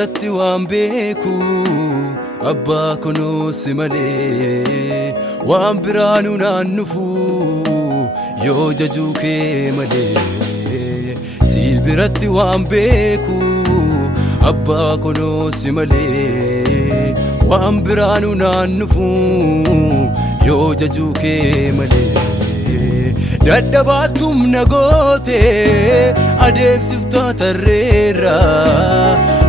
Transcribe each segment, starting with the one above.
biratti waan beeku abbaa kunoo si malee waan biraanu naan nufu yoo jajuu kee malee si biratti waan beeku abbaa kunoo si malee waan biraanu naan nufu yoo jajuu kee malee dadhabaatum nagoote adeemsiftaa tarreera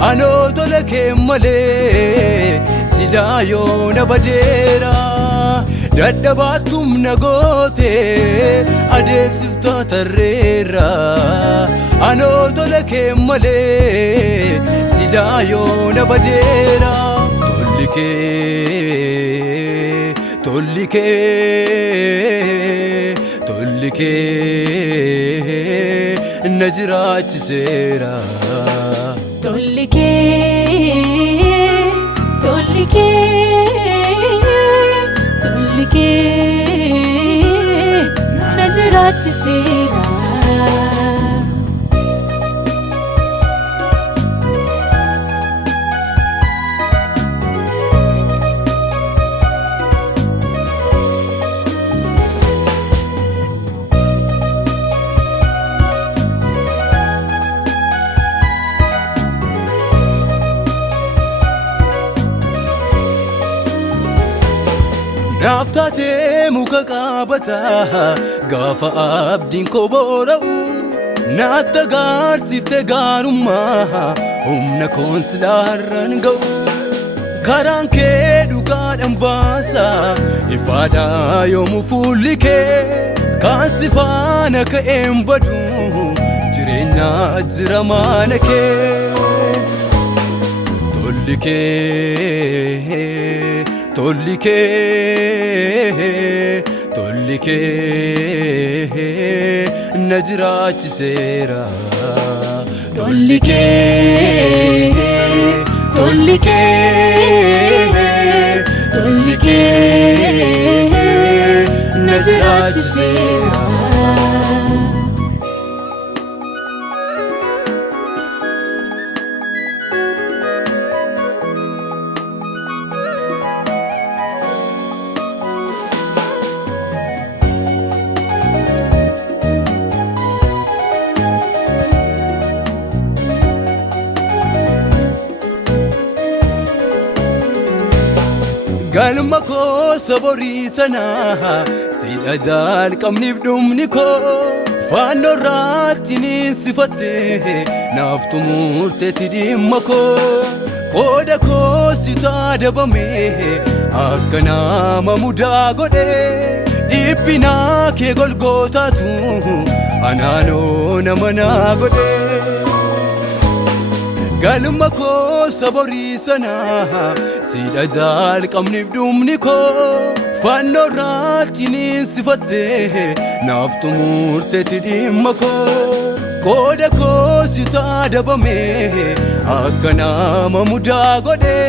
anoo tola kee malee silaa yoo na badeera dadhabaatum nagoote adeemsiftaa tarreera anoo tola kee malee silaa yoo na badeera tolli kee na jiraachiseera tolli kee na jiraachiseera naaftaatee muka qaabataa gaafa abdiin koo boora'u naatti agarsiiftee gaarummaa humna koon silaa har'aan ga'u karaan kee dhugaadhaan baasa ifaadhaa yoomuu fuulli kee kan si faana ka'een badu jireenyaa jira maana kee tolli kee na jiraachiseera tolli kee na jiraachiseera galma koo saborii sanaa siidha jalqabniif dhumni koo faannoo irratti ninsifatte naaf tumurteetti dhimma koo qooda koo sitaa dabame akka nama mudaa godhe dhiphinaa kee golgootaatu anaanoo nama naa godhe galma koo saborii sanaa siidha jalqabniif dhumni koo faannoo irratti ninsifatte naaf tumurteetti dhimma koo qooda koo sitaa dabame akka nama mudaa godhe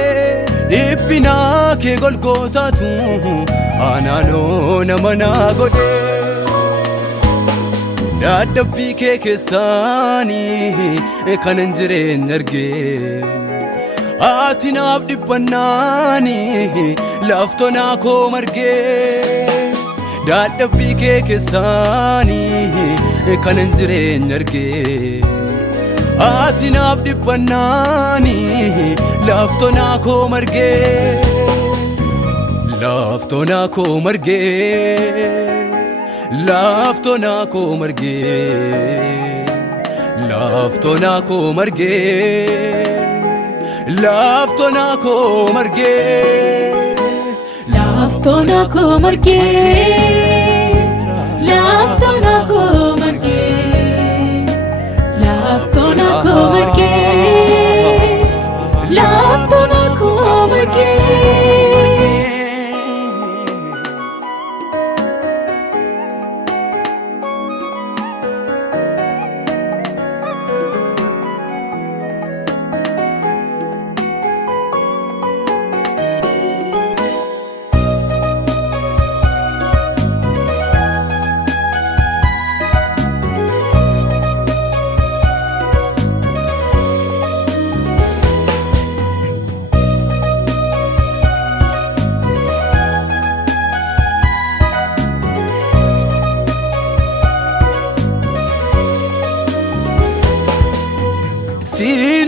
dhiphinaa kee golgootaatu anaanoo nama naa godhe dadhabbii kee keessaanii kanan jireenya argee ati naaf dhiphannaanii laaftonaa koo margee dadhabbii kee keessaanii kanan jireenya argee ati naaf dhiphannaanii laaftonaa koo margee laaftonaa koo margee laaftonaa koo margee laaftonaa koo margee laaftonaa koo margee laaftonaa koo margee laaftonaa koo margee laaftonaa koo margee laaftonaa koo margee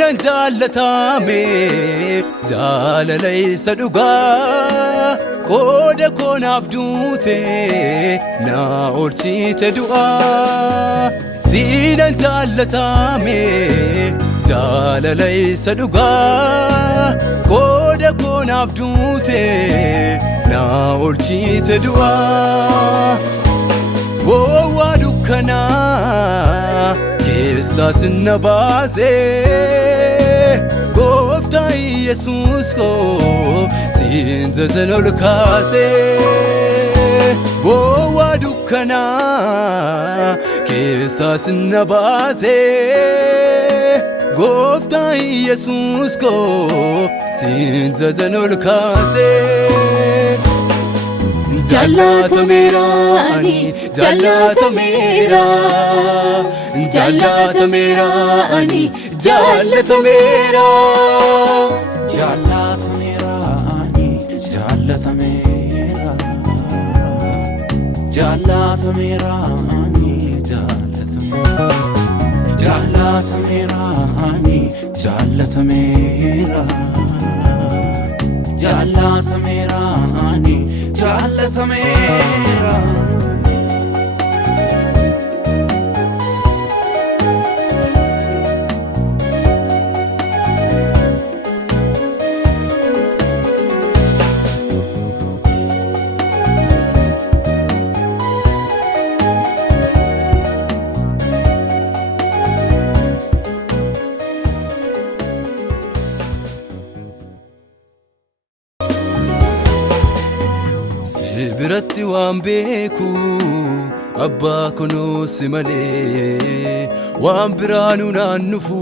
Sinan jaallatame jaalala isa dhugaa qooda koonaaf duute na oolchite du'aa. Sinan jaallatame jaalala isa dhugaa qooda koonaaf duute na oolchite du'aa. Bowwaa dukkanaa keessaa sinna baasee Gooftaa Yesuus koo siin jajan ol kaasee. Bowwaa dukkanaa keessaa sinna baasee Gooftaa Yesuus koo siin jajan ol kaasee. Jallatameera ani jallatameera jallatameera ani jallatameera jallatameera ani jallatameera jallatameera ani jallatameera jallatameera ani jallatameera jallatameera ani jallatameera. Biratti waan beeku abbaa kunoo si malee waan biraanu naan nufu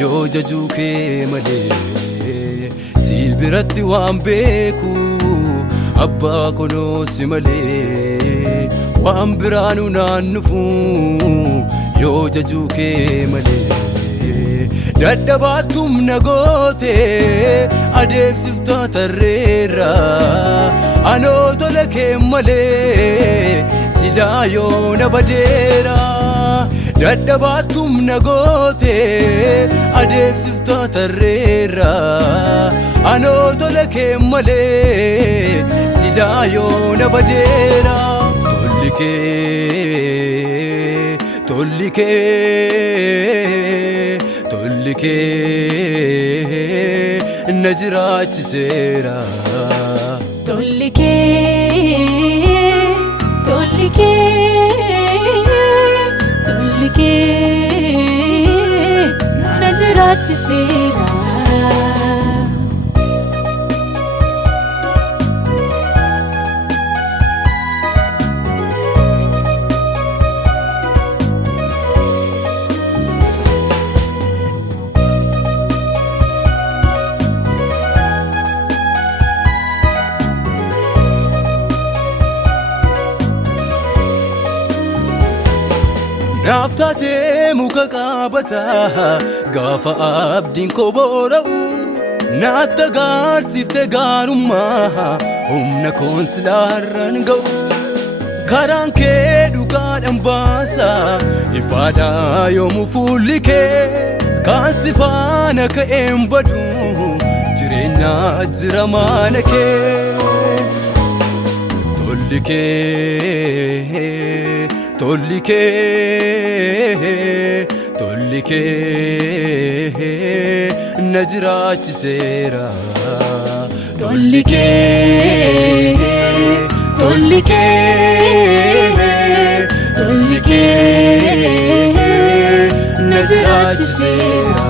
yoo jajuu kee malee. Si biratti waan beeku abbaa kunoo si malee waan biraanu naan nufu yoo jajuu kee malee. Dadhabaatum na goote adeemsiftaa tarreera anoo tola kee malee silaa yoo na badeera. Dadhabaatum na goote adeemsiftaa tarreera anoo tola kee malee silaa yoo na badeera. Tolli kee tolli kee tolli kee na jiraachiseera. Tolli kee tolli kee tolli kee na jiraachiseera. Naaftaatee muka qaabataa gaafa abdiin koo boora'u naatti agarsiifte gaarummaa humna koon silaa har'aan ga'u. Karaan kee dhugaadhaan baasa ifaadhaa yoomuu fuulli kee kan si faana ka'een badu jireenya jira maana kee. Tolli kee tolli kee tolli kee na jiraachiseera. Tolli kee tolli kee tolli kee na jiraachiseera.